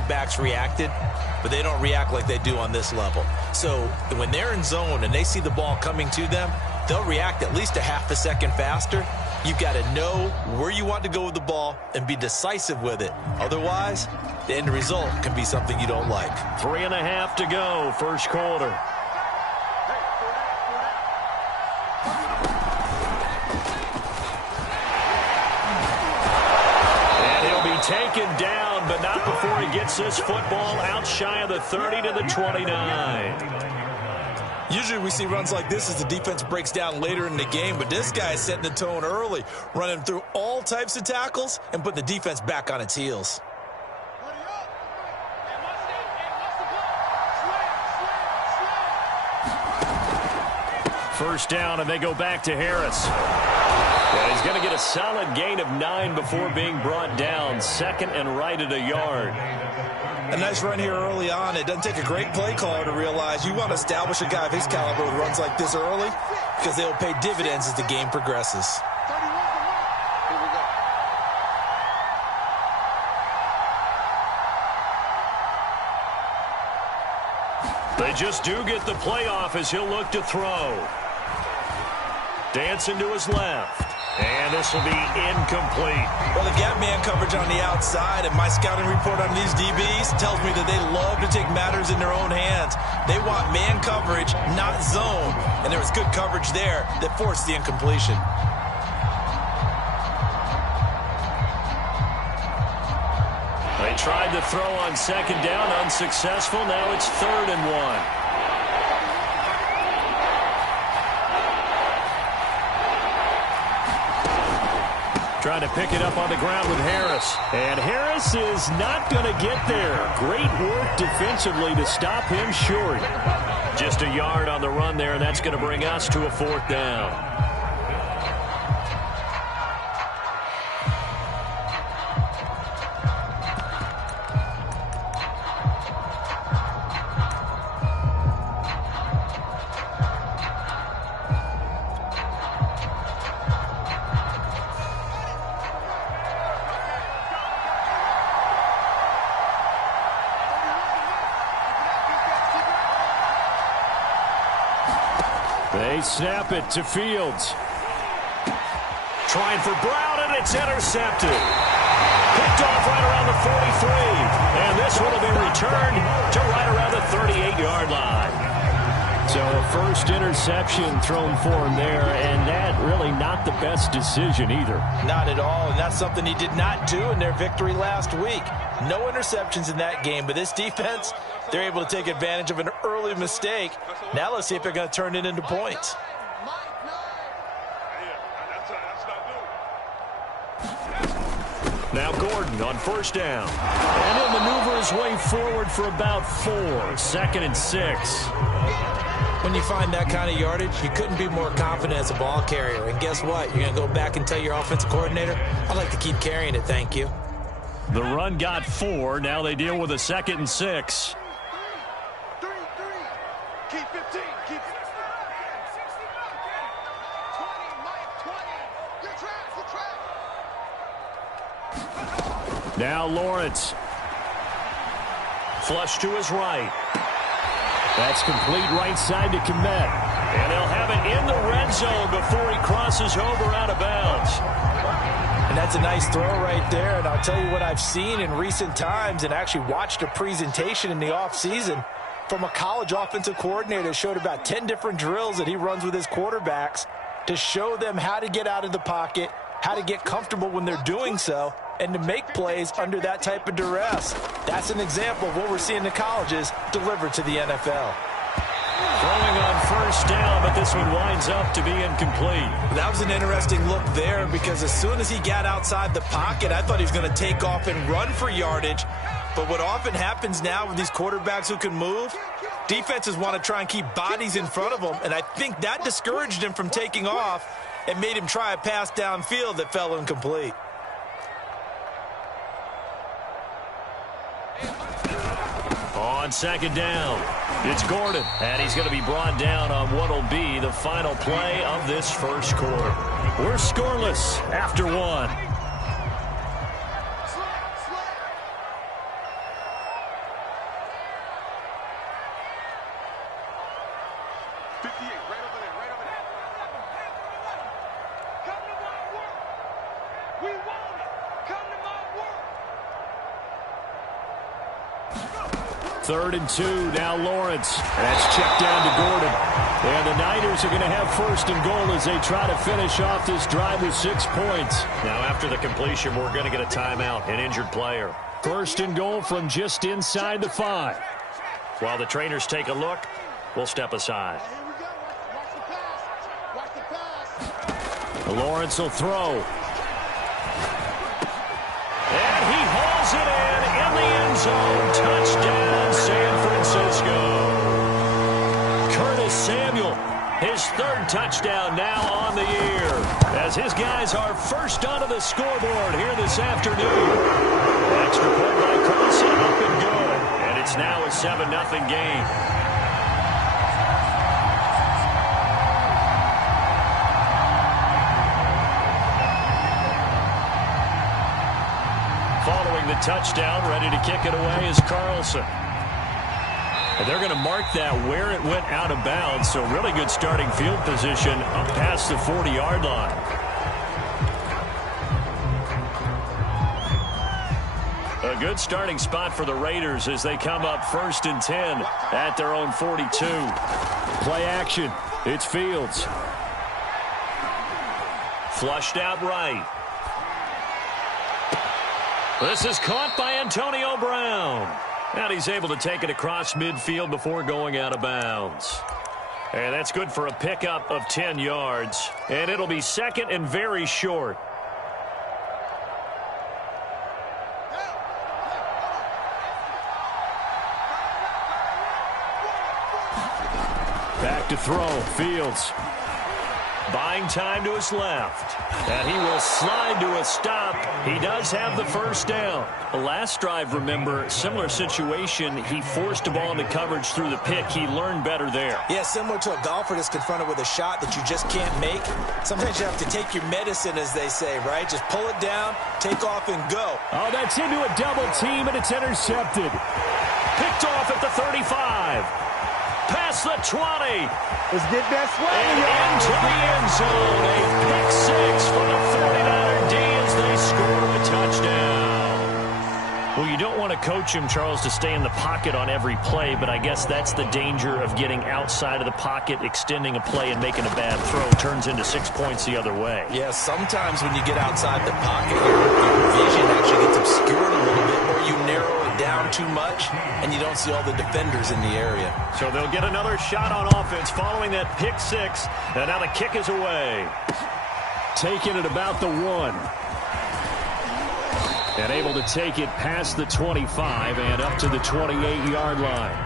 backs reacted, but they don't react like they do on this level. So when they're in zone and they see the ball coming to them, they'll react at least a half a second faster. You've got to know where you want to go with the ball and be decisive with it. Otherwise, the end result can be something you don't like. 3.5 to go, first quarter. Taken down, but not before he gets this football out shy of the 30 to the 29. Usually we see runs like this as the defense breaks down later in the game, but this guy is setting the tone early, running through all types of tackles and putting the defense back on its heels. First down, and they go back to Harris. And he's going to get a solid gain of 9 before being brought down. Second and right at a yard. A nice run here early on. It doesn't take a great play caller to realize you want to establish a guy of his caliber with runs like this early because they'll pay dividends as the game progresses. They just do get the playoff as he'll look to throw. Dancing to his left. And this will be incomplete. Well, the gap man coverage on the outside, and my scouting report on these DBs tells me that they love to take matters in their own hands. They want man coverage, not zone. And there was good coverage there that forced the incompletion. They tried to throw on second down, unsuccessful. Now it's 3rd and 1. Trying to pick it up on the ground with Harris. And Harris is not going to get there. Great work defensively to stop him short. Just a yard on the run there, and that's going to bring us to a 4th down. They snap it to Fields. Trying for Brown, and it's intercepted. Picked off right around the 43. And this one will be returned to right around the 38-yard line. So a first interception thrown for him there, and that really not the best decision either. Not at all, and that's something he did not do in their victory last week. No interceptions in that game, but this defense, they're able to take advantage of an early mistake. Now let's see if they're going to turn it into points. Now Gordon on first down. And he'll maneuver his way forward for about 4. 2nd and 6. When you find that kind of yardage, you couldn't be more confident as a ball carrier. And guess what? You're going to go back and tell your offensive coordinator, I'd like to keep carrying it, thank you. The run got 4. Now they deal with a 2nd and 6. Keep 15. Keep 20, Mike, 20. Good track, good track. Now Lawrence. Flush to his right. That's complete right side to Kmet. And they'll have it in the red zone before he crosses over out of bounds. And that's a nice throw right there. And I'll tell you what I've seen in recent times and actually watched a presentation in the offseason from a college offensive coordinator that showed about 10 different drills that he runs with his quarterbacks to show them how to get out of the pocket, how to get comfortable when they're doing so, and to make plays under that type of duress. That's an example of what we're seeing in the colleges delivered to the NFL. Throwing on first down, but this one winds up to be incomplete. That was an interesting look there because as soon as he got outside the pocket, I thought he was going to take off and run for yardage. But what often happens now with these quarterbacks who can move, defenses want to try and keep bodies in front of them, and I think that discouraged him from taking off and made him try a pass downfield that fell incomplete. On second down, it's Gordon, and he's going to be brought down on what will be the final play of this first quarter. We're scoreless after 1. Right over there, right over there. Come to my work. We want it. Come to my work. 3rd and 2, now Lawrence. That's checked down to Gordon. And the Niners are going to have 1st and goal as they try to finish off this drive with 6 points. Now after the completion, we're going to get a timeout, an injured player. 1st and goal from just inside the 5. While the trainers take a look, we'll step aside. Here we go. Watch the pass. Watch the pass. Lawrence will throw. And he hauls it in the end zone. Touchdown, San Francisco. Curtis Samuel, his 3rd touchdown now on the year, as his guys are first onto the scoreboard here this afternoon. Extra point by Carlson, up and good. And it's now a 7-0 game. Following the touchdown, ready to kick it away is Carlson. And they're going to mark that where it went out of bounds, so really good starting field position up past the 40-yard line. A good starting spot for the Raiders as they come up 1st and 10 at their own 42. Play action. It's Fields. Flushed out right. This is caught by Antonio Brown. And he's able to take it across midfield before going out of bounds. And that's good for a pickup of 10 yards. And it'll be 2nd and very short. Back to throw. Fields. Buying time to his left. And he will slide to a stop. He does have the 1st down. The last drive, remember, similar situation. He forced a ball into coverage through the pick. He learned better there. Yeah, similar to a golfer that's confronted with a shot that you just can't make. Sometimes you have to take your medicine, as they say, right? Just pull it down, take off, and go. Oh, that's into a double team, and it's intercepted. Picked off at the 35. Past the 20. Let's get that swag, And into the end zone. A pick 6 for the 49er D as they score a touchdown. Well, you don't want to coach him, Charles, to stay in the pocket on every play, but I guess that's the danger of getting outside of the pocket, extending a play, and making a bad throw. Turns into 6 points the other way. Yeah, sometimes when you get outside the pocket, your vision actually gets obscured a little bit, or you narrow it down too much, and you don't see all the defenders in the area. So they'll get another shot on offense following that pick 6, and now the kick is away. Taking it about the 1. And able to take it past the 25 and up to the 28-yard line.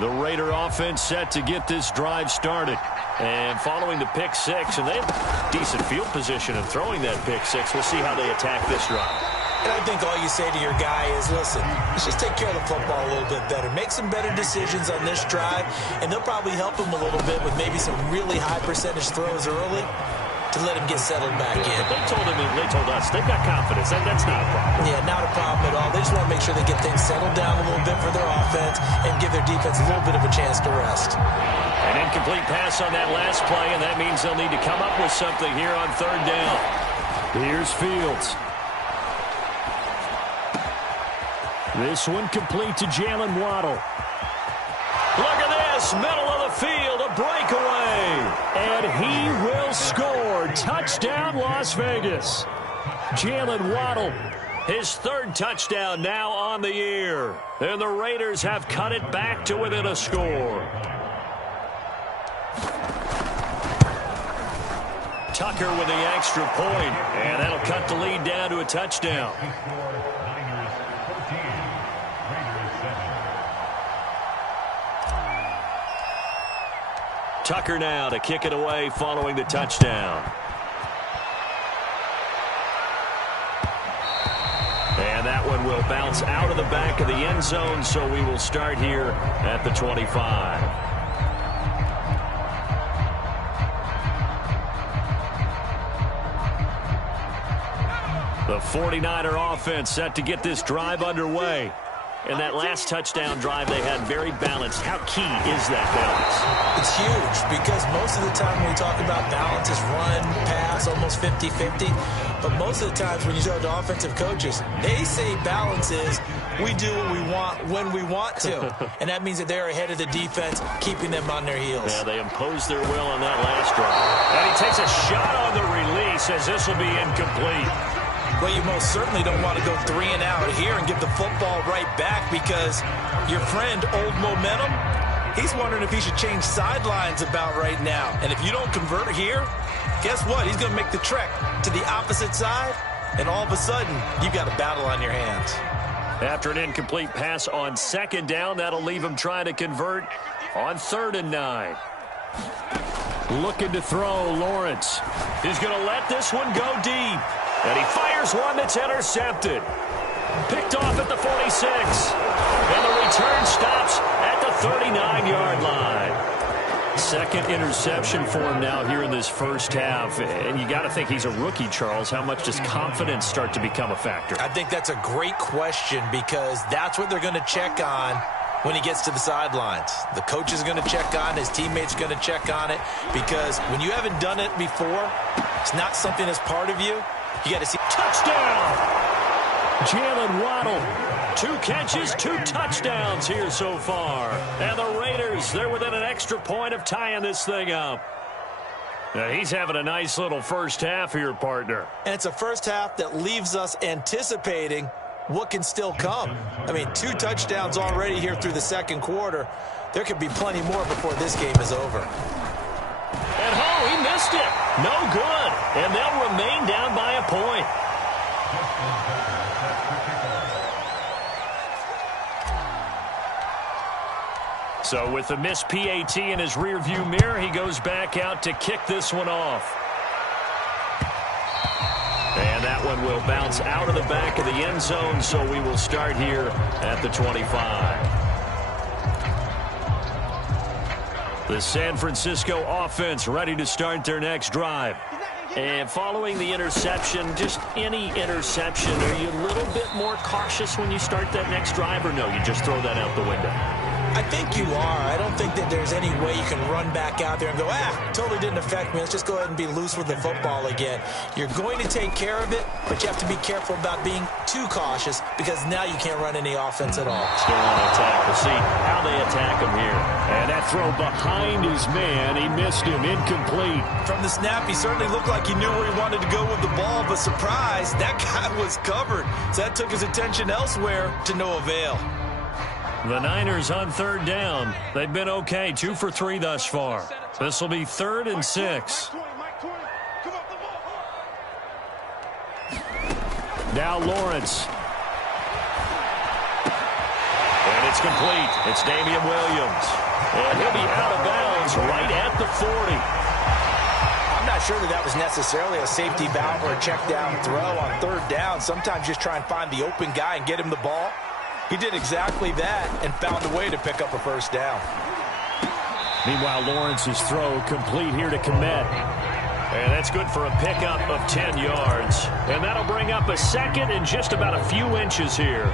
The Raider offense set to get this drive started. And following the pick 6, and they have decent field position in throwing that pick 6. We'll see how they attack this drive. And I think all you say to your guy is, listen, let's just take care of the football a little bit better. Make some better decisions on this drive, and they'll probably help him a little bit with maybe some really high percentage throws early to let him get settled back in. They told us they've got confidence. That's not a problem. Yeah, not a problem at all. They just want to make sure they get things settled down a little bit for their offense and give their defense a little bit of a chance to rest. An incomplete pass on that last play, and that means they'll need to come up with something here on 3rd down. Here's Fields. This one complete to Jalen Waddle. Look at this, middle of the field, a breakaway. And he will score. Touchdown, Las Vegas. Jalen Waddle, his 3rd touchdown now on the year. And the Raiders have cut it back to within a score. Tucker with the extra point, and that'll cut the lead down to a touchdown. Tucker now to kick it away following the touchdown. And that one will bounce out of the back of the end zone, so we will start here at the 25. The 49er offense set to get this drive underway. And that last touchdown drive they had very balanced. How key is that balance? It's huge because most of the time when we talk about balance is run, pass, almost 50-50. But most of the times when you talk to offensive coaches, they say balance is we do what we want when we want to. And that means that they're ahead of the defense, keeping them on their heels. Yeah, they imposed their will on that last drive. And he takes a shot on the release as this will be incomplete. Well, you most certainly don't want to go 3 and out here and give the football right back because your friend, Old Momentum, he's wondering if he should change sidelines about right now. And if you don't convert here, guess what? He's going to make the trek to the opposite side, and all of a sudden, you've got a battle on your hands. After an incomplete pass on 2nd down, that'll leave him trying to convert on 3rd and 9. Looking to throw, Lawrence. He's going to let this one go deep. And he fires one that's intercepted. Picked off at the 46. And the return stops at the 39-yard line. 2nd interception for him now here in this first half. And you got to think he's a rookie, Charles. How much does confidence start to become a factor? I think that's a great question because that's what they're going to check on when he gets to the sidelines. The coach is going to check on it. His teammates are going to check on it because when you haven't done it before, it's not something that's part of you. You got to see. Touchdown! Jalen Waddle. 2 catches, 2 touchdowns here so far. And the Raiders, they're within an extra point of tying this thing up. Now, he's having a nice little first half here, partner. And it's a first half that leaves us anticipating what can still come. I mean, 2 touchdowns already here through the 2nd quarter. There could be plenty more before this game is over. And he missed it. No good. And they'll remain down by a point. So with the missed PAT in his rearview mirror, he goes back out to kick this one off. And that one will bounce out of the back of the end zone, so we will start here at the 25. The San Francisco offense ready to start their next drive. And following the interception, just any interception, are you a little bit more cautious when you start that next drive, or no, you just throw that out the window? I think you are. I don't think that there's any way you can run back out there and go, totally didn't affect me. Let's just go ahead and be loose with the football again. You're going to take care of it, but you have to be careful about being too cautious because now you can't run any offense at all. Still on attack. We'll see how they attack him here. And that throw behind his man, he missed him, incomplete. From the snap, he certainly looked like he knew where he wanted to go with the ball, but surprise, that guy was covered. So that took his attention elsewhere to no avail. The Niners on 3rd down. They've been okay, 2 for 3 thus far. This will be 3rd and 6. Now Lawrence. And it's complete. It's Damian Williams. And he'll be out of bounds right at the 40. I'm not sure that was necessarily a safety valve or a check down throw on 3rd down. Sometimes just try and find the open guy and get him the ball. He did exactly that and found a way to pick up a 1st down. Meanwhile, Lawrence's throw complete here to Kmet. And that's good for a pickup of 10 yards. And that'll bring up a 2nd and just about a few inches here.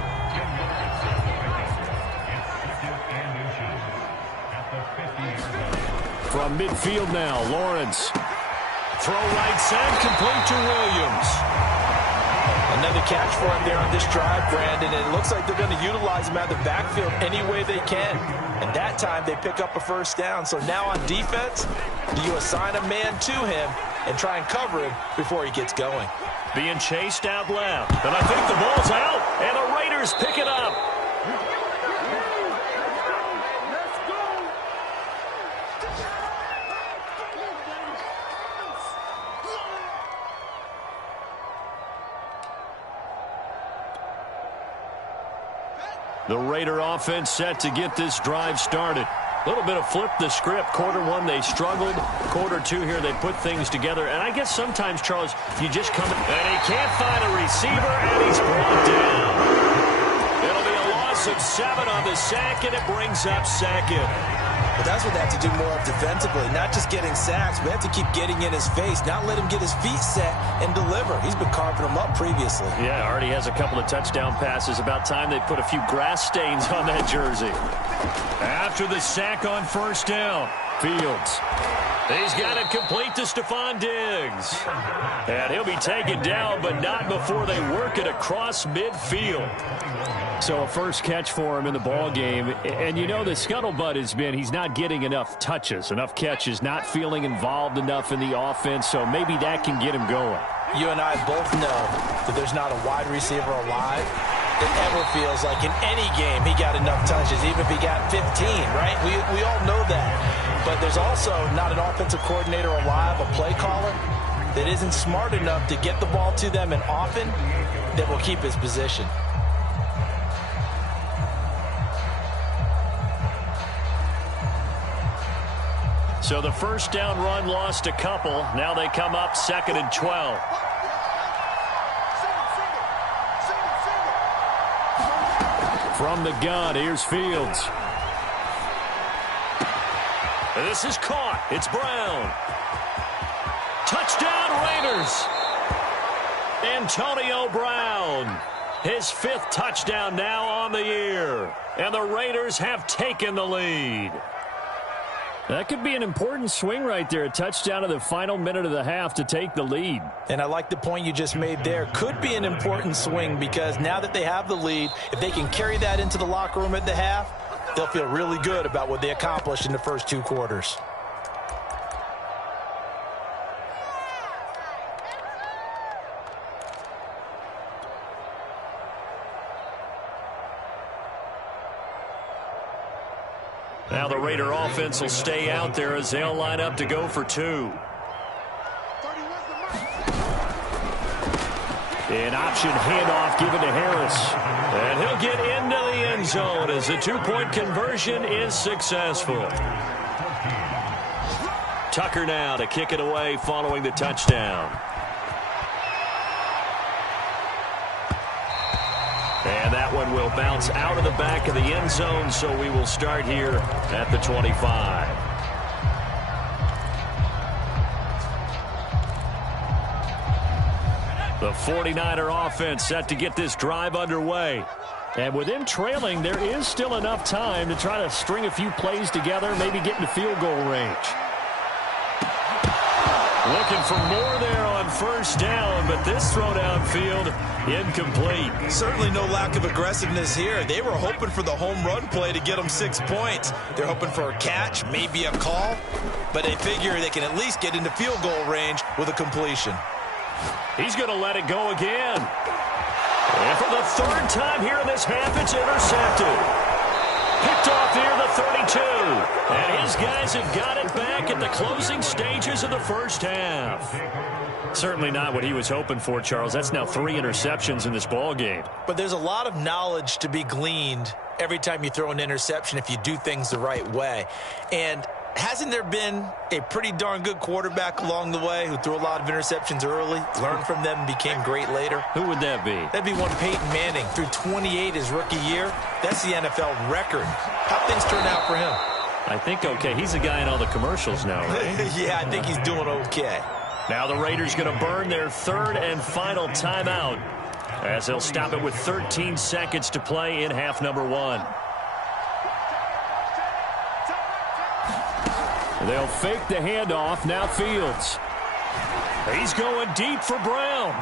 From midfield now, Lawrence. Throw right side, complete to Williams. Another catch for him there on this drive, Brandon. And it looks like they're going to utilize him out of the backfield any way they can. And that time they pick up a 1st down. So now on defense, do you assign a man to him and try and cover him before he gets going? Being chased out left. And I think the ball's out. And the Raiders pick it up. The Raider offense set to get this drive started. A little bit of flip the script. Quarter 1, they struggled. Quarter 2 here, they put things together. And I guess sometimes, Charles, you just come in. And he can't find a receiver, and he's brought down. It'll be a loss of 7 on the sack, and it brings up 2nd. But that's what they have to do more of defensively, not just getting sacks, but they have to keep getting in his face, not let him get his feet set and deliver. He's been carving them up previously. Yeah, already has a couple of touchdown passes. About time they put a few grass stains on that jersey. After the sack on first down, Fields. He's got it complete to Stephon Diggs. And he'll be taken down, but not before they work it across midfield. So a first catch for him in the ball game. And you know the scuttlebutt has been he's not getting enough touches, enough catches, not feeling involved enough in the offense. So maybe that can get him going. You and I both know that there's not a wide receiver alive that ever feels like in any game he got enough touches, even if he got 15, right? We all know that. But there's also not an offensive coordinator alive, a play caller, that isn't smart enough to get the ball to them and often that will keep his position. So the first down run lost a couple. Now they come up 2nd and 12. From the gun, here's Fields. This is caught. It's Brown. Touchdown, Raiders. Antonio Brown. His 5th touchdown now on the year. And the Raiders have taken the lead. That could be an important swing right there. A touchdown in the final minute of the half to take the lead. And I like the point you just made there. Could be an important swing because now that they have the lead, if they can carry that into the locker room at the half, they'll feel really good about what they accomplished in the first 2 quarters. Now the Raider offense will stay out there as they'll line up to go for 2. An option handoff given to Harris. And he'll get into the end zone as the 2-point conversion is successful. Tucker now to kick it away following the touchdown. And that one will bounce out of the back of the end zone, so we will start here at the 25. The 49er offense set to get this drive underway. And with them trailing, there is still enough time to try to string a few plays together, maybe get into field goal range. Looking for more there on first down, but this throw downfield incomplete. Certainly no lack of aggressiveness here. They were hoping for the home run play to get them 6 points. They're hoping for a catch, maybe a call, but they figure they can at least get into field goal range with a completion. He's going to let it go again. And for the 3rd time here in this half, it's intercepted. Picked off near the 32. And his guys have got it back at the closing stages of the first half. Certainly not what he was hoping for, Charles. That's now 3 interceptions in this ball game. But there's a lot of knowledge to be gleaned every time you throw an interception if you do things the right way. And hasn't there been a pretty darn good quarterback along the way who threw a lot of interceptions early, learned from them, and became great later? Who would that be? That'd be one Peyton Manning. Threw 28 his rookie year. That's the NFL record. How'd things turn out for him? I think okay. He's the guy in all the commercials now, right? Yeah, I think he's doing okay. Now the Raiders going to burn their 3rd and final timeout as they'll stop it with 13 seconds to play in half number 1. They'll fake the handoff. Now Fields. He's going deep for Brown.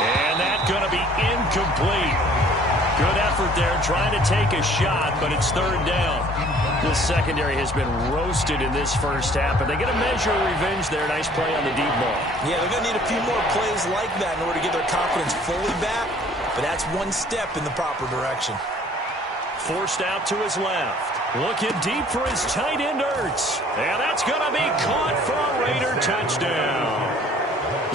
And that's going to be incomplete. Good effort there trying to take a shot, but it's 3rd down. The secondary has been roasted in this first half, but they get a measure of revenge there. Nice play on the deep ball. Yeah, they're going to need a few more plays like that in order to get their confidence fully back, but that's one step in the proper direction. Forced out to his left. Looking deep for his tight end, Ertz. And that's going to be caught for a Raider touchdown.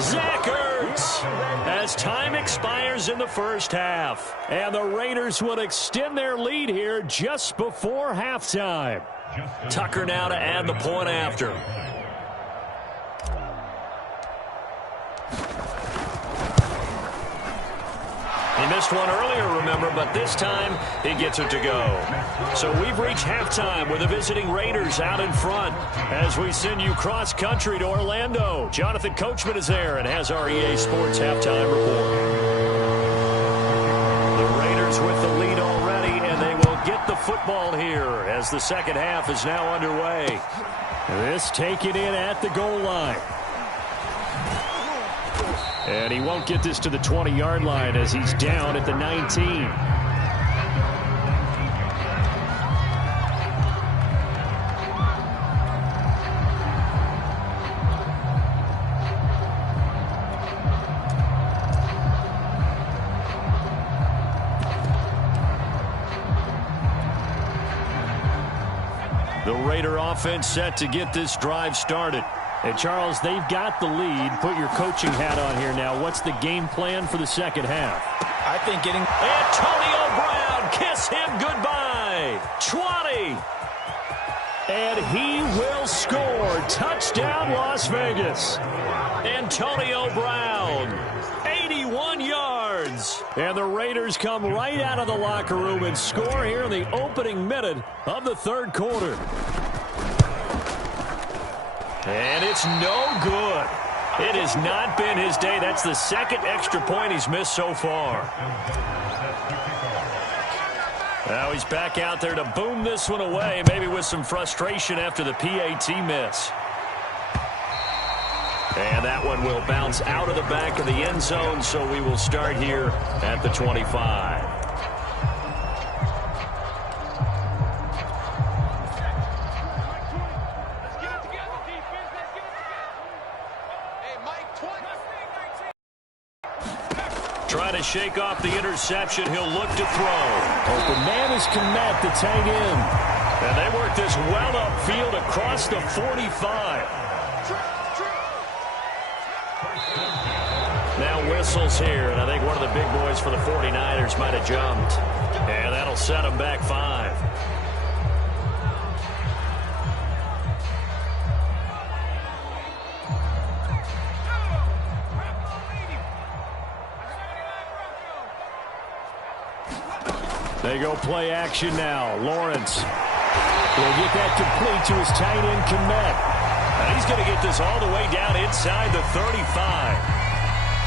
Zach Ertz as time expires in the first half. And the Raiders will extend their lead here just before halftime. Tucker now to add the point after. He missed one earlier, remember, but this time he gets it to go. So we've reached halftime with the visiting Raiders out in front as we send you cross-country to Orlando. Jonathan Coachman is there and has our EA Sports halftime report. The Raiders with the lead already, and they will get the football here as the second half is now underway. This taken in at the goal line. And he won't get this to the 20-yard line as he's down at the 19. The Raider offense set to get this drive started. And, Charles, they've got the lead. Put your coaching hat on here now. What's the game plan for the second half? I think getting... Antonio Brown, kiss him goodbye. 20. And he will score. Touchdown, Las Vegas. Antonio Brown, 81 yards. And the Raiders come right out of the locker room and score here in the opening minute of the third quarter. And it's no good. It has not been his day. That's the second extra point he's missed so far. Now he's back out there to boom this one away, maybe with some frustration after the PAT miss. And that one will bounce out of the back of the end zone, so we will start here at the 25. Trying to shake off the interception. He'll look to throw. Open man is Kmet, the tight end. And they work this well upfield across the 45. Now whistles here, and I think one of the big boys for the 49ers might have jumped. And that'll set them back 5. They go play action now. Lawrence will get that complete to his tight end, Kmet. And he's going to get this all the way down inside the 35.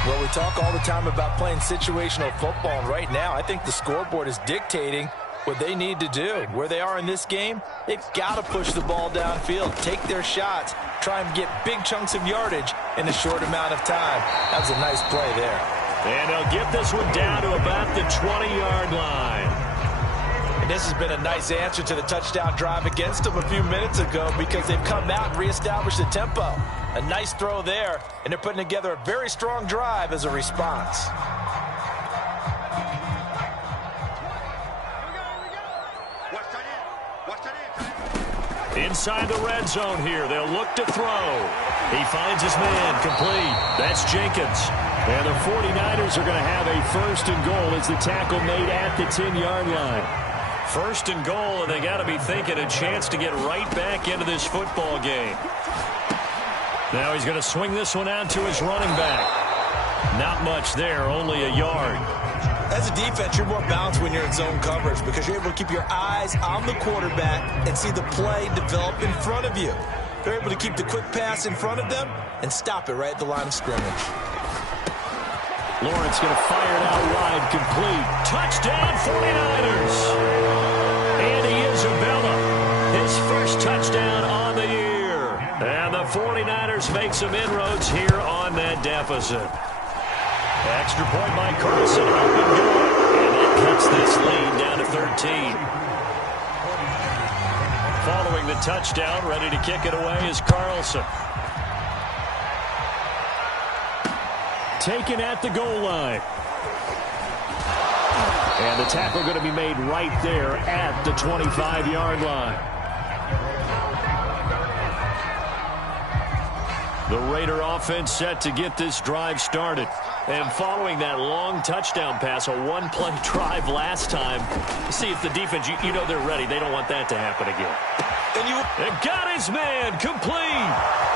Well, we talk all the time about playing situational football, and right now I think the scoreboard is dictating what they need to do. Where they are in this game, they've got to push the ball downfield, take their shots, try and get big chunks of yardage in a short amount of time. That was a nice play there. And they'll get this one down to about the 20-yard line. And this has been a nice answer to the touchdown drive against them a few minutes ago because they've come out and reestablished the tempo. A nice throw there, and they're putting together a very strong drive as a response. Inside the red zone here, they'll look to throw. He finds his man, complete. That's Jenkins. And the 49ers are going to have a first and goal as the tackle made at the 10-yard line. First and goal, and they got to be thinking a chance to get right back into this football game. Now he's going to swing this one out to his running back. Not much there, only a yard. As a defense, you're more balanced when you're in zone coverage because you're able to keep your eyes on the quarterback and see the play develop in front of you. They're able to keep the quick pass in front of them and stop it right at the line of scrimmage. Lawrence going to fire it out wide, complete. Touchdown, 49ers. Andy Isabella, his first touchdown on the year. And the 49ers make some inroads here on that deficit. Extra point by Carlson, up and good. And that cuts this lead down to 13. Following the touchdown, ready to kick it away is Carlson. Taken at the goal line. And the tackle going to be made right there at the 25-yard line. The Raider offense set to get this drive started. And following that long touchdown pass, a one-play drive last time, see if the defense, you know they're ready. They don't want that to happen again. And got his man complete.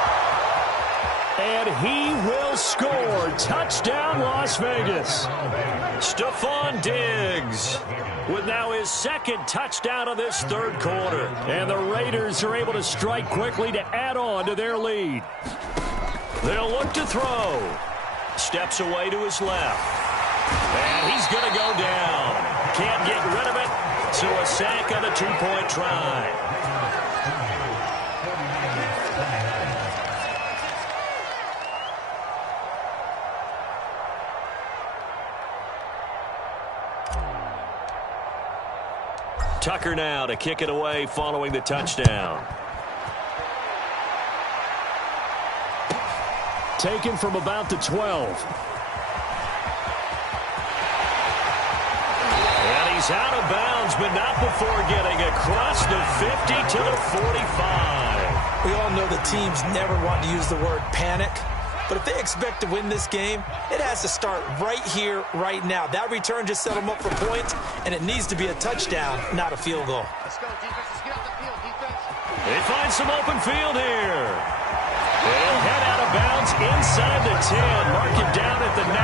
And he will score. Touchdown, Las Vegas. Stephon Diggs with now his second touchdown of this third quarter. And the Raiders are able to strike quickly to add on to their lead. They'll look to throw. Steps away to his left. And he's going to go down. Can't get rid of it. So a sack on the two-point try. Tucker now to kick it away following the touchdown. Taken from about the 12. And he's out of bounds, but not before getting across the 50 to the 45. We all know the teams never want to use the word panic. But if they expect to win this game, it has to start right here, right now. That return just set them up for points, and it needs to be a touchdown, not a field goal. Let's go, defense. Let's get off the field, defense. They find some open field here. They'll head out of bounds inside the 10. Mark it down at the 9.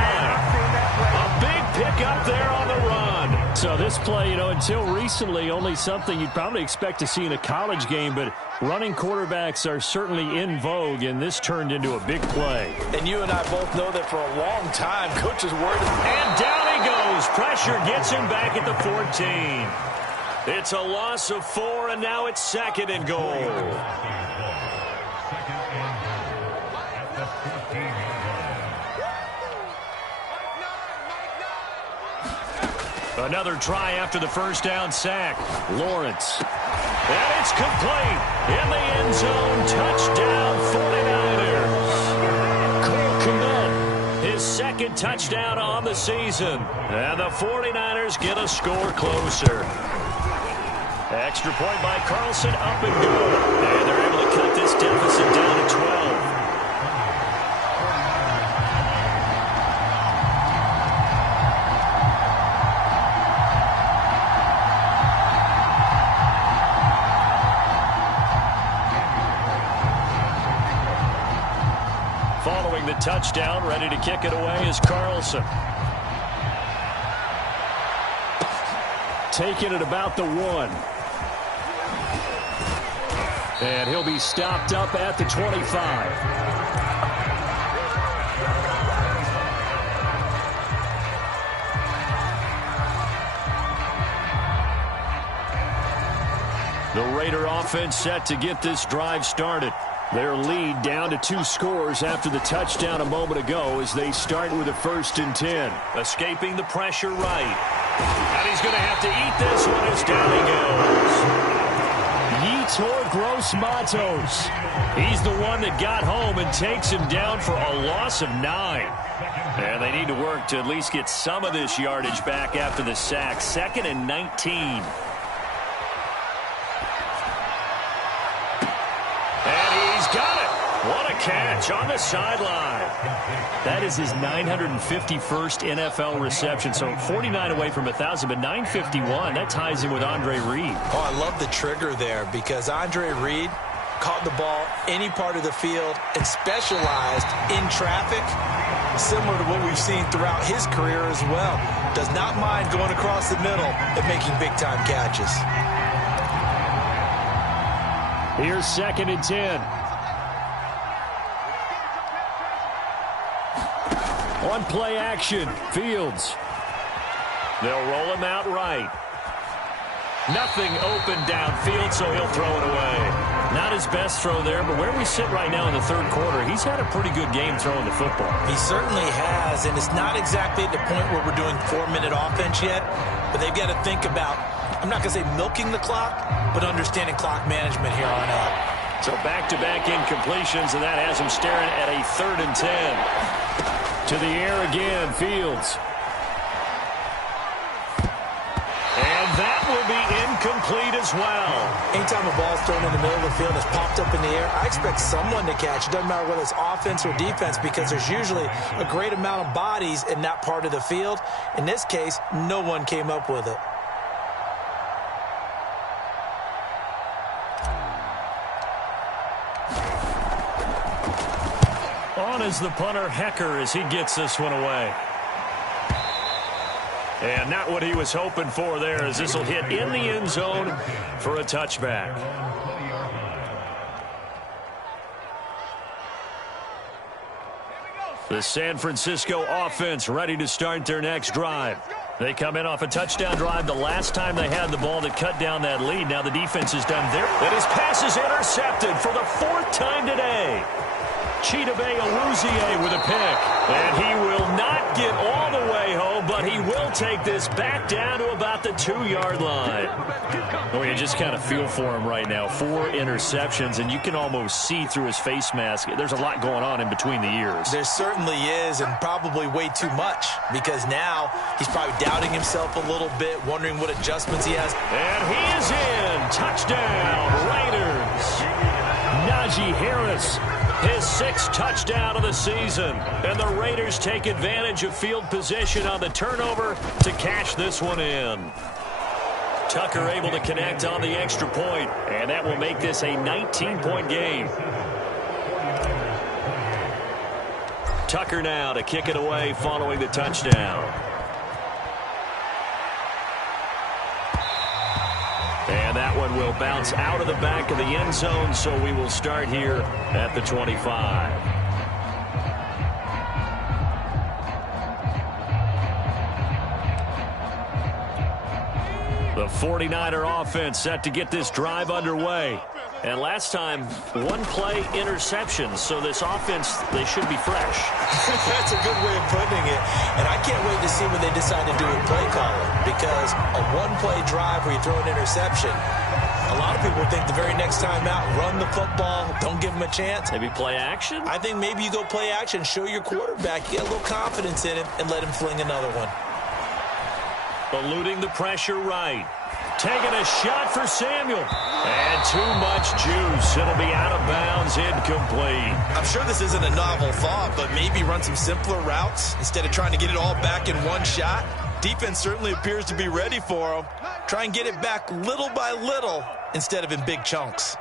A big pickup there on the run. So this play, until recently, only something you'd probably expect to see in a college game, but running quarterbacks are certainly in vogue, and this turned into a big play. And you and I both know that for a long time, coaches worried. And down he goes. Pressure gets him back at the 14. It's a loss of 4, and now it's second and goal. Another try after the first down sack. Lawrence. And it's complete. In the end zone. Touchdown 49ers. Cole Kmet, his second touchdown on the season. And the 49ers get a score closer. Extra point by Carlson, up and good. And they're able to cut this deficit down to 12. Following the touchdown, ready to kick it away is Carlson. Taking it about the 1. And he'll be stopped up at the 25. The Raider offense set to get this drive started. Their lead down to 2 scores after the touchdown a moment ago as they start with a 1st and 10. Escaping the pressure right. And he's going to have to eat this one as down he goes. Yetur Gross-Matos. He's the one that got home and takes him down for a loss of 9. And they need to work to at least get some of this yardage back after the sack. 2nd and 19. What a catch on the sideline. That is his 951st NFL reception. So 49 away from 1,000, but 951. That ties him with Andre Reed. Oh, I love the trigger there because Andre Reed caught the ball any part of the field and specialized in traffic, similar to what we've seen throughout his career as well. Does not mind going across the middle and making big-time catches. Here's 2nd and 10. On play action, Fields. They'll roll him out right. Nothing open downfield, so he'll throw it away. Not his best throw there, but where we sit right now in the third quarter, he's had a pretty good game throwing the football. He certainly has, and it's not exactly at the point where we're doing 4-minute offense yet, but they've got to think about, I'm not going to say milking the clock, but understanding clock management here on out. So back-to-back incompletions, and that has him staring at a 3rd and 10. To the air again, Fields. And that will be incomplete as well. Anytime a ball's thrown in the middle of the field and it's popped up in the air, I expect someone to catch. It doesn't matter whether it's offense or defense because there's usually a great amount of bodies in that part of the field. In this case, no one came up with it. down is the punter, Hecker, as he gets this one away. And not what he was hoping for there, as this will hit in the end zone for a touchback. The San Francisco offense ready to start their next drive. They come in off a touchdown drive the last time they had the ball that cut down that lead. Now the defense has done their... And his pass is intercepted for the 4th time today. Chidobe Awuzie with a pick. And he will not get all the way home, but he will take this back down to about the 2-yard line. Oh, you just kind of feel for him right now. 4 interceptions, and you can almost see through his face mask. There's a lot going on in between the ears. There certainly is, and probably way too much, because now he's probably doubting himself a little bit, wondering what adjustments he has. And he is in. Touchdown, Raiders. Najee Harris, his 6th touchdown of the season. And the Raiders take advantage of field position on the turnover to cash this one in. Tucker able to connect on the extra point, and that will make this a 19-point game. Tucker now to kick it away following the touchdown. And that one will bounce out of the back of the end zone, so we will start here at the 25. The 49er offense set to get this drive underway. And last time, 1-play interception. So this offense, they should be fresh. That's a good way of putting it. And I can't wait to see what they decide to do with play calling. Because a 1-play drive where you throw an interception, a lot of people think the very next time out, run the football, don't give them a chance. Maybe play action? I think maybe you go play action, show your quarterback, get a little confidence in him, and let him fling another one. Eluding the pressure right. Taking a shot for Samuel. And too much juice. It'll be out of bounds, incomplete. I'm sure this isn't a novel thought, but maybe run some simpler routes instead of trying to get it all back in one shot. Defense certainly appears to be ready for him. Try and get it back little by little instead of in big chunks.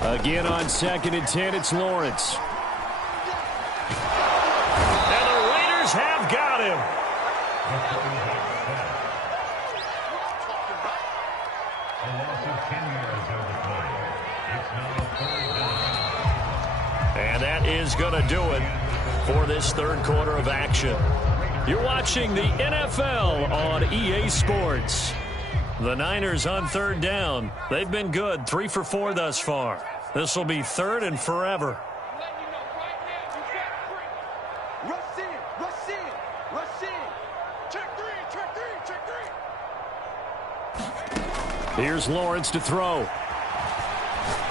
Again on 2nd and 10, it's Lawrence. And the Raiders have got him. And that is going to do it for this 3rd quarter of action. You're watching the NFL on EA Sports. The Niners on 3rd down. They've been good, 3 for 4 thus far. This will be 3rd and forever. Here's Lawrence to throw.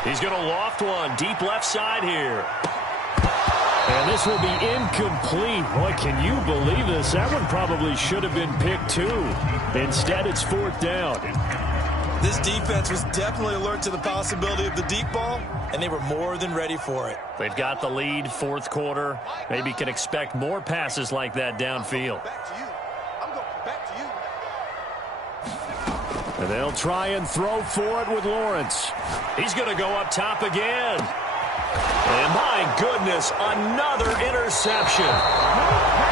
He's going to loft one deep left side here. And this will be incomplete. Boy, can you believe this? That one probably should have been picked too. Instead, it's 4th down. This defense was definitely alert to the possibility of the deep ball, and they were more than ready for it. They've got the lead, 4th quarter. Maybe can expect more passes like that downfield. And they'll try and throw for it with Lawrence. He's going to go up top again. And my goodness, another interception.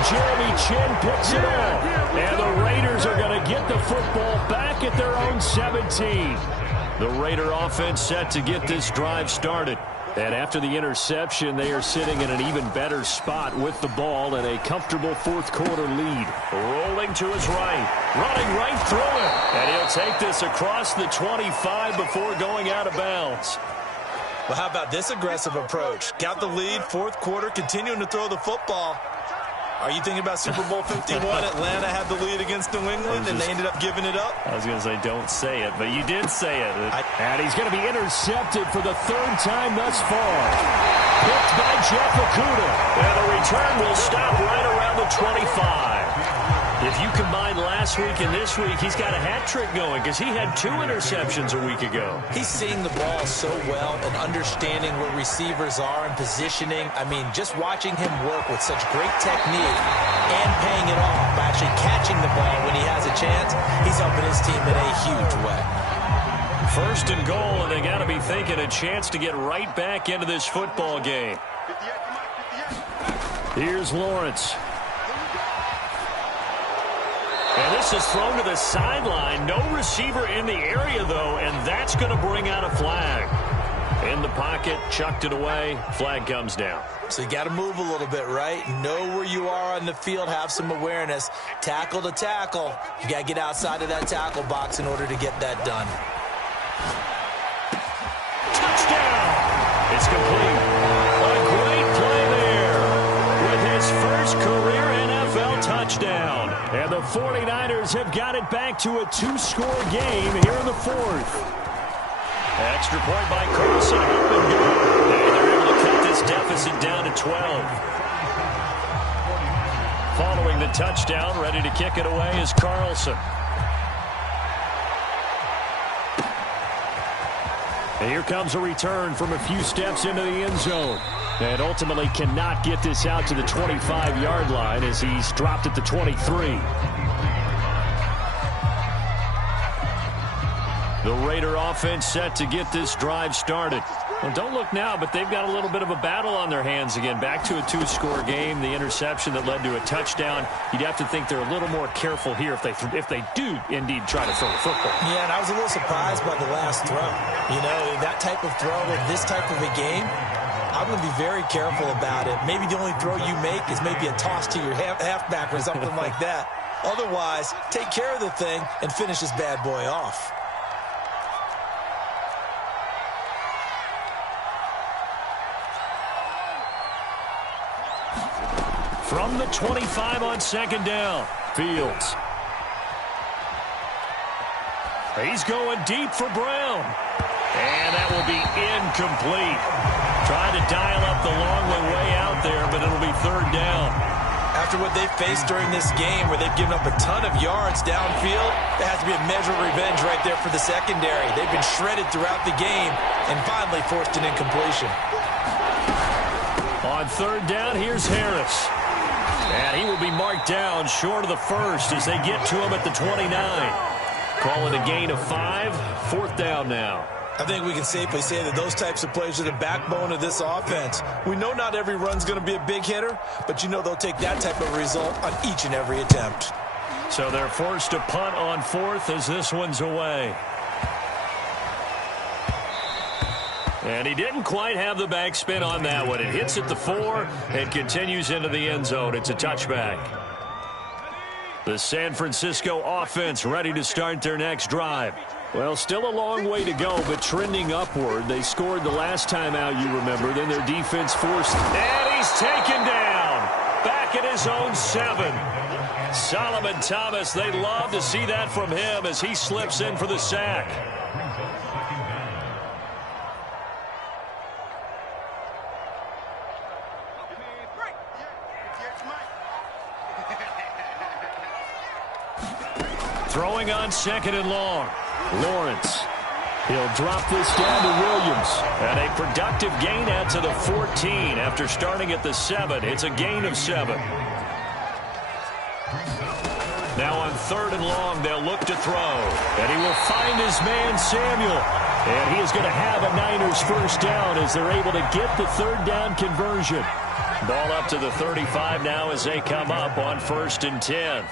Jeremy Chin picks it up. And the Raiders are going to get the football back at their own 17. The Raider offense set to get this drive started. And after the interception, they are sitting in an even better spot with the ball and a comfortable 4th quarter lead. Rolling to his right, running right through it. And he'll take this across the 25 before going out of bounds. Well, how about this aggressive approach? Got the lead, 4th quarter, continuing to throw the football. Are you thinking about Super Bowl 51? Atlanta had the lead against New England, and they ended up giving it up? I was going to say, don't say it, but you did say it. And he's going to be intercepted for the 3rd time thus far. Picked by Jeff Okudah. And the return will stop right around the 25. If you combine last week and this week, he's got a hat trick going because he had 2 interceptions a week ago. He's seeing the ball so well and understanding where receivers are and positioning. I mean, just watching him work with such great technique and paying it off by actually catching the ball when he has a chance, he's helping his team in a huge way. First and goal, and they got to be thinking a chance to get right back into this football game. Here's Lawrence. And this is thrown to the sideline. No receiver in the area, though, and that's going to bring out a flag. In the pocket, chucked it away. Flag comes down. So you got to move a little bit, right? Know where you are on the field, have some awareness. Tackle to tackle. You got to get outside of that tackle box in order to get that done. Touchdown! It's complete. A great play there with his first career NFL touchdown. And the 49ers have got it back to a 2-score game here in the fourth. Extra point by Carlson. Up and good. And they're able to cut this deficit down to 12. Following the touchdown, ready to kick it away is Carlson. And here comes a return from a few steps into the end zone. And ultimately cannot get this out to the 25-yard line as he's dropped at the 23. The Raider offense set to get this drive started. Well, don't look now, but they've got a little bit of a battle on their hands again. Back to a 2-score game. The interception that led to a touchdown. You'd have to think they're a little more careful here if they do indeed try to throw the football. Yeah, and I was a little surprised by the last throw. You know, that type of throw in this type of a game, I'm going to be very careful about it. Maybe the only throw you make is maybe a toss to your halfback or something like that. Otherwise, take care of the thing and finish this bad boy off. From the 25 on second down, Fields. He's going deep for Brown. And that will be incomplete. Trying to dial up the long way out there, but it'll be third down. After what they've faced during this game where they've given up a ton of yards downfield, there has to be a measure of revenge right there for the secondary. They've been shredded throughout the game and finally forced an incompletion. On third down, here's Harris. And he will be marked down short of the first as they get to him at the 29. Call it a gain of 5. Fourth down now. I think we can safely say that those types of plays are the backbone of this offense. We know not every run's going to be a big hitter, but you know they'll take that type of result on each and every attempt. So they're forced to punt on fourth as this one's away. And he didn't quite have the backspin on that one. It hits at the 4 and continues into the end zone. It's a touchback. The San Francisco offense ready to start their next drive. Well, still a long way to go, but trending upward. They scored the last time out, you remember. Then their defense forced. And he's taken down. Back at his own 7. Solomon Thomas, they love to see that from him as he slips in for the sack. Throwing on second and long. Lawrence. He'll drop this down to Williams. And a productive gain out to the 14 after starting at the 7. It's a gain of 7. Now on third and long, they'll look to throw. And he will find his man, Samuel. And he is going to have a Niners first down as they're able to get the third down conversion. Ball up to the 35 now as they come up on first and 10.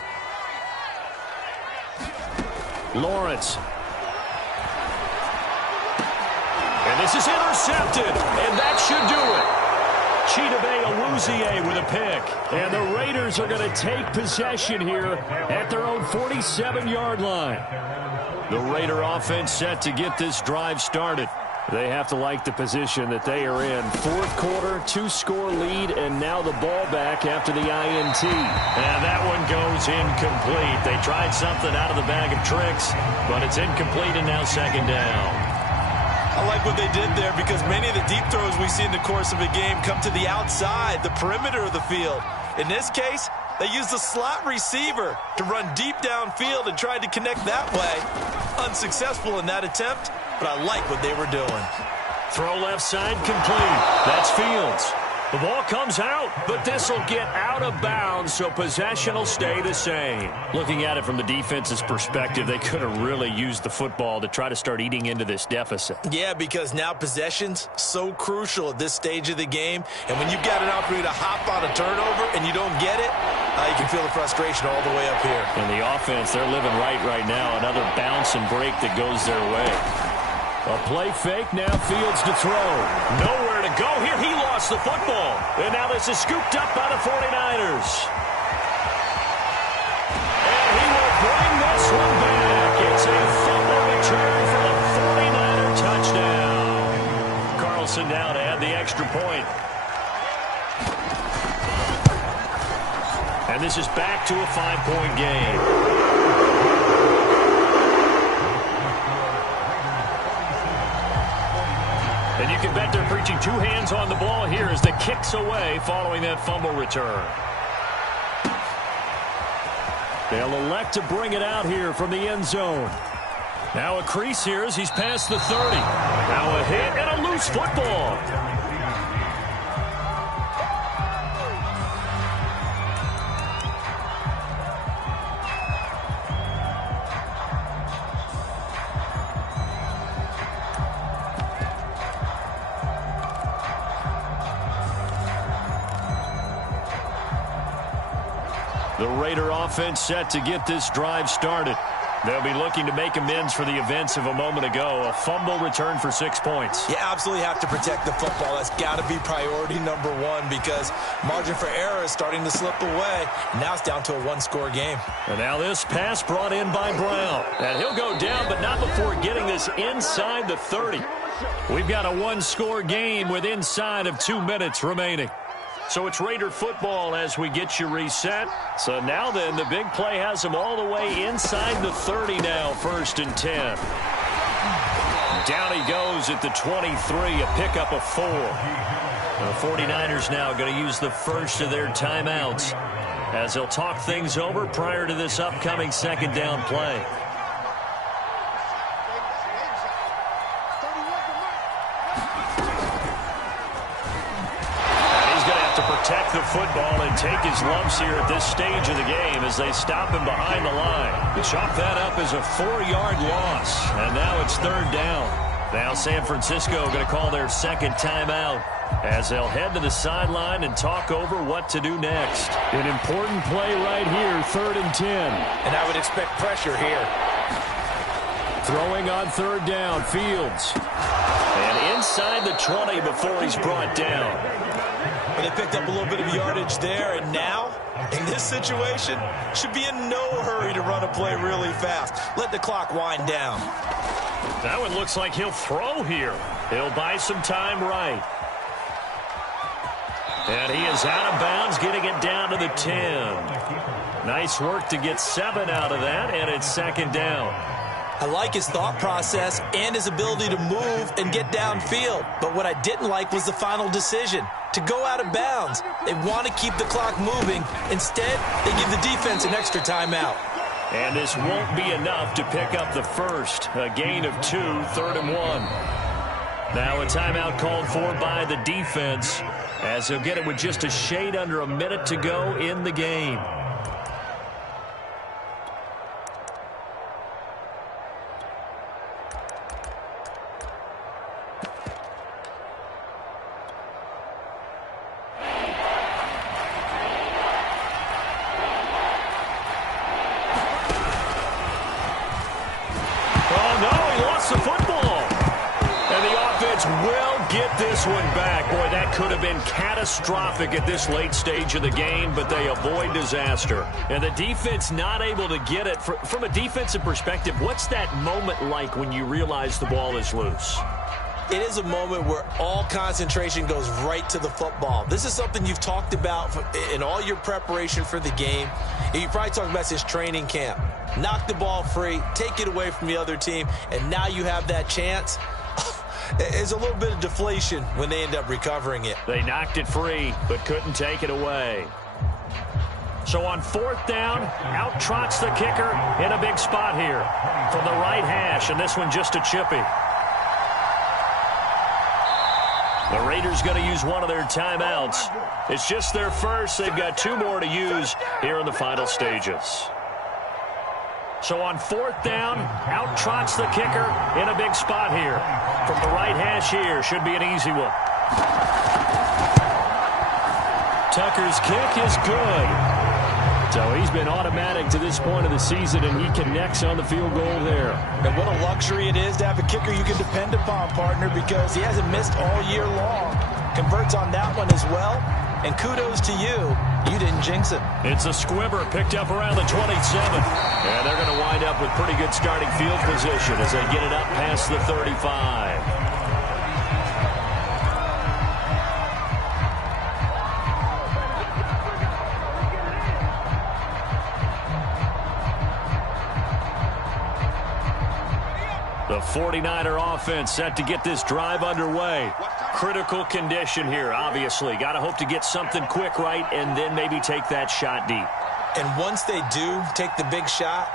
Lawrence. And this is intercepted, and that should do it. Chidobe Awuzie with a pick. And the Raiders are going to take possession here at their own 47-yard line. The Raider offense set to get this drive started. They have to like the position that they are in. Fourth quarter, 2-score lead, and now the ball back after the INT. And that one goes incomplete. They tried something out of the bag of tricks, but it's incomplete and now second down. I like what they did there because many of the deep throws we see in the course of a game come to the outside, the perimeter of the field. In this case, they used the slot receiver to run deep downfield and tried to connect that way. Unsuccessful in that attempt, but I like what they were doing. Throw left side complete. That's Fields. The ball comes out, but this will get out of bounds, so possession will stay the same. Looking at it from the defense's perspective, they could have really used the football to try to start eating into this deficit. Yeah, because now possession's so crucial at this stage of the game. And when you've got an opportunity to hop on a turnover and you don't get it, you can feel the frustration all the way up here. And the offense, they're living right now. Another bounce and break that goes their way. A play fake, now Fields to throw. Nowhere to go here. He lost the football. And now this is scooped up by the 49ers. And he will bring this one back. It's a fumble return for the 49er touchdown. Carlson now to add the extra point. And this is back to a 5-point game. And you can bet they're preaching two hands on the ball here as the kick's away following that fumble return. They'll elect to bring it out here from the end zone. Now a crease here as he's past the 30. Now a hit and a loose football. The Raider offense set to get this drive started. They'll be looking to make amends for the events of a moment ago. A fumble return for 6 points. You absolutely have to protect the football. That's got to be priority number one because margin for error is starting to slip away. Now it's down to a one-score game. And now this pass brought in by Brown. And he'll go down, but not before getting this inside the 30. We've got a one-score game with inside of 2 minutes remaining. So it's Raider football as we get you reset. So now then, the big play has them all the way inside the 30 now, 1st and 10. Down he goes at the 23, a pickup of 4. The 49ers now going to use the first of their timeouts as they'll talk things over prior to this upcoming second down play. Protect the football and take his lumps here at this stage of the game as they stop him behind the line. They chop that up as a 4-yard loss, and now it's 3rd down. Now San Francisco going to call their second timeout as they'll head to the sideline and talk over what to do next. An important play right here, 3rd and 10. And I would expect pressure here. Throwing on 3rd down, Fields. And inside the 20 before he's brought down. They picked up a little bit of yardage there, and now, in this situation, should be in no hurry to run a play really fast. Let the clock wind down. That one looks like he'll throw here. He'll buy some time right. And he is out of bounds, getting it down to the 10. Nice work to get 7 out of that, and it's 2nd down. I like his thought process and his ability to move and get downfield. But what I didn't like was the final decision, to go out of bounds. They want to keep the clock moving. Instead, they give the defense an extra timeout. And this won't be enough to pick up the first. A gain of 2, 3rd and 1. Now a timeout called for by the defense as he'll get it with just a shade under a minute to go in the game. Catastrophic at this late stage of the game, but they avoid disaster. And the defense not able to get it. From a defensive perspective, what's that moment like when you realize the ball is loose? It is a moment where all concentration goes right to the football. This is something you've talked about in all your preparation for the game. And you probably talked about this training camp. Knock the ball free, take it away from the other team, and now you have that chance. There's a little bit of deflation when they end up recovering it. They knocked it free, but couldn't take it away. So on 4th down, out trots the kicker in a big spot here from the right hash, and this one just a chippy. The Raiders going to use one of their timeouts. It's just their first. They've got 2 more to use here in the final stages. So on 4th down, out trots the kicker in a big spot here. From the right hash here, should be an easy one. Tucker's kick is good. So he's been automatic to this point of the season, and he connects on the field goal there. And what a luxury it is to have a kicker you can depend upon, partner, because he hasn't missed all year long. Converts on that one as well. And kudos to you. You didn't jinx it. It's a squibber picked up around the 27. And they're going to wind up with pretty good starting field position as they get it up past the 35. The 49er offense set to get this drive underway. Critical condition here, obviously. Got to hope to get something quick right and then maybe take that shot deep. And once they do take the big shot,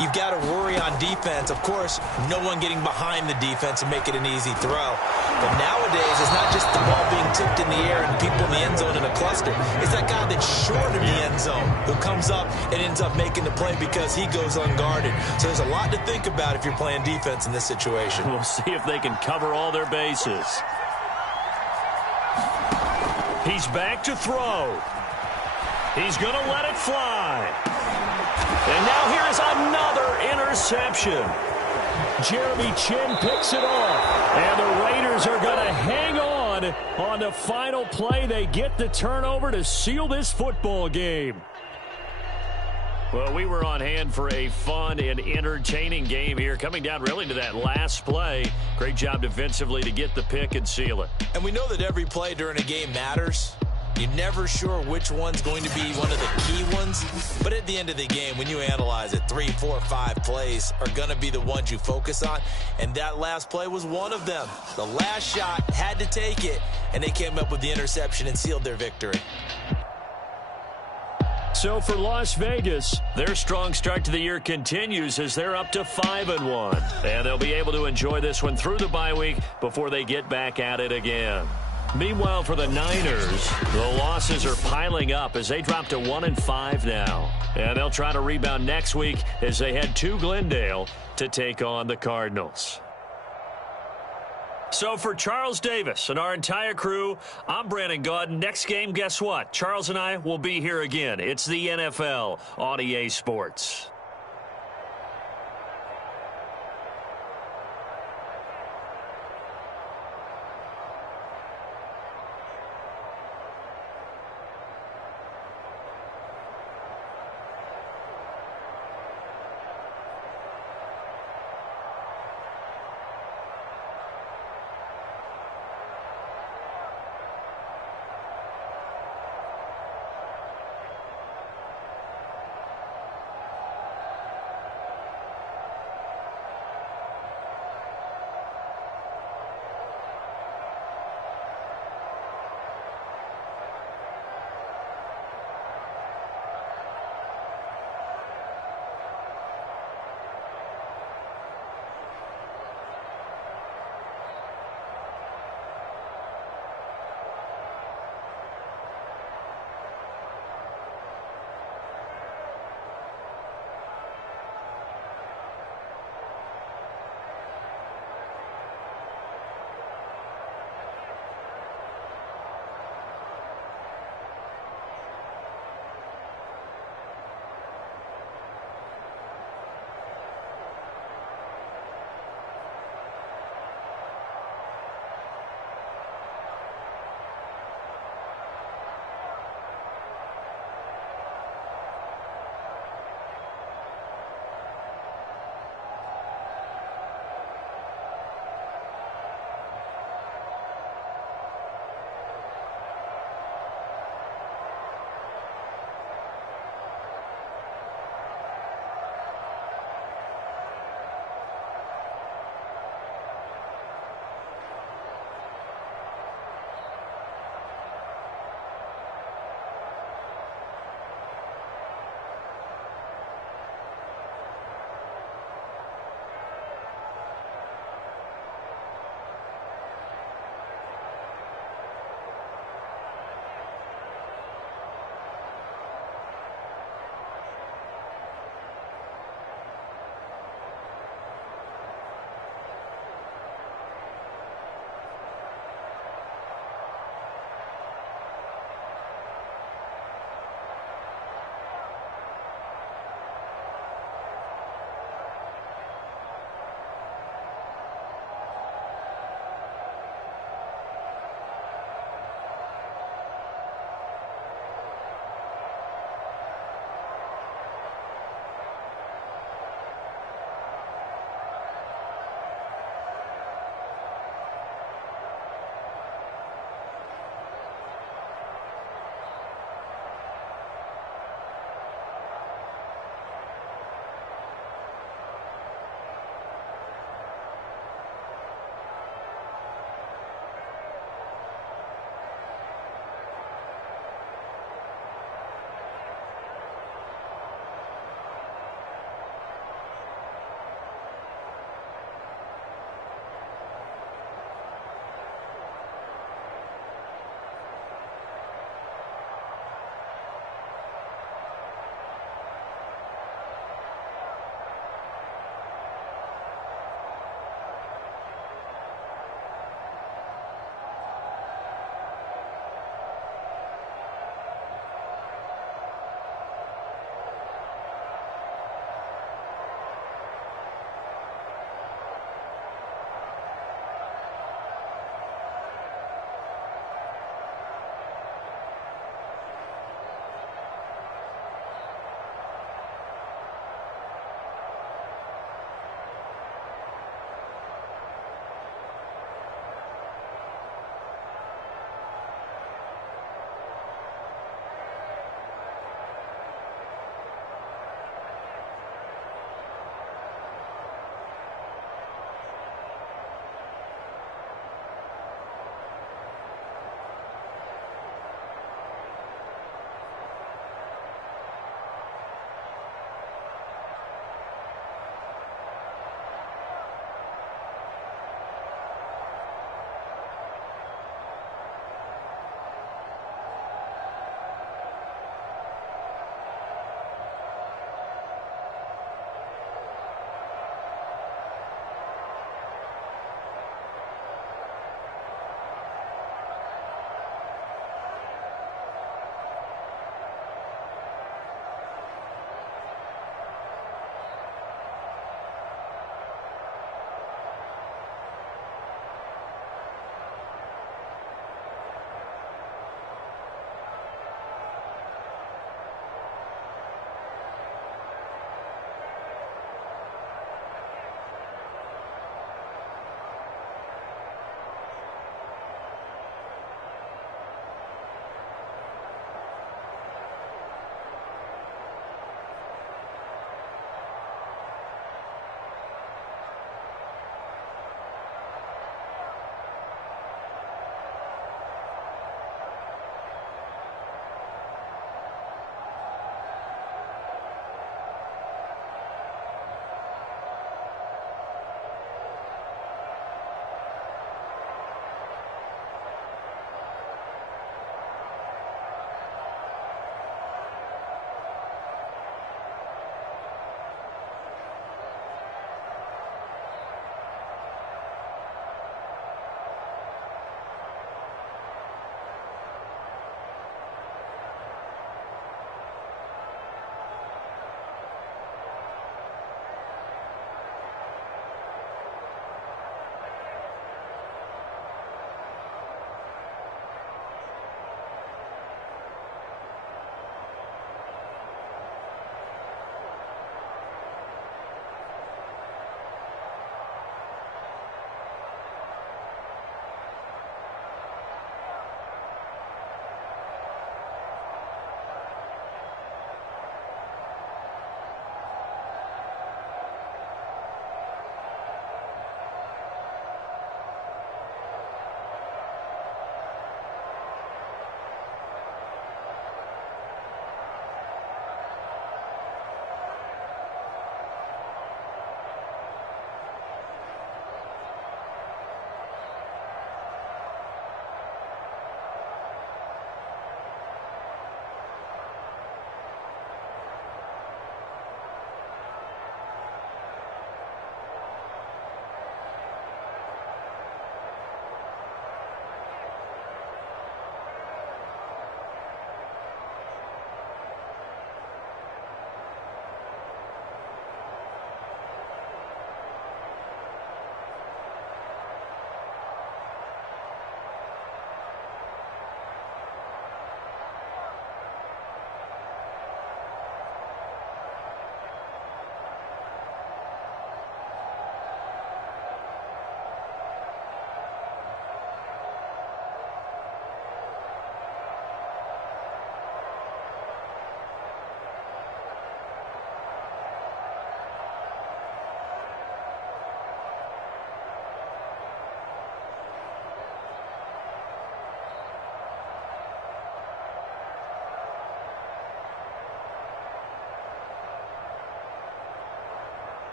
you've got to worry on defense. Of course, no one getting behind the defense and make it an easy throw. But nowadays, it's not just the ball being tipped in the air and people in the end zone in a cluster. It's that guy that's short of the end zone who comes up and ends up making the play because he goes unguarded. So there's a lot to think about if you're playing defense in this situation. We'll see if they can cover all their bases. He's back to throw. He's going to let it fly. And now here is another interception. Jeremy Chin picks it off. And the Raiders are going to hang on the final play. They get the turnover to seal this football game. Well, we were on hand for a fun and entertaining game here, coming down really to that last play. Great job defensively to get the pick and seal it. And we know that every play during a game matters. You're never sure which one's going to be one of the key ones. But at the end of the game, when you analyze it, 3, 4, 5 plays are going to be the ones you focus on. And that last play was one of them. The last shot had to take it, and they came up with the interception and sealed their victory. So for Las Vegas, their strong start to the year continues as they're up to 5-1. And they'll be able to enjoy this one through the bye week before they get back at it again. Meanwhile, for the Niners, the losses are piling up as they drop to 1-5 now. And they'll try to rebound next week as they head to Glendale to take on the Cardinals. So for Charles Davis and our entire crew, I'm Brandon Gaudin. Next game, guess what? Charles and I will be here again. It's the NFL on EA Sports.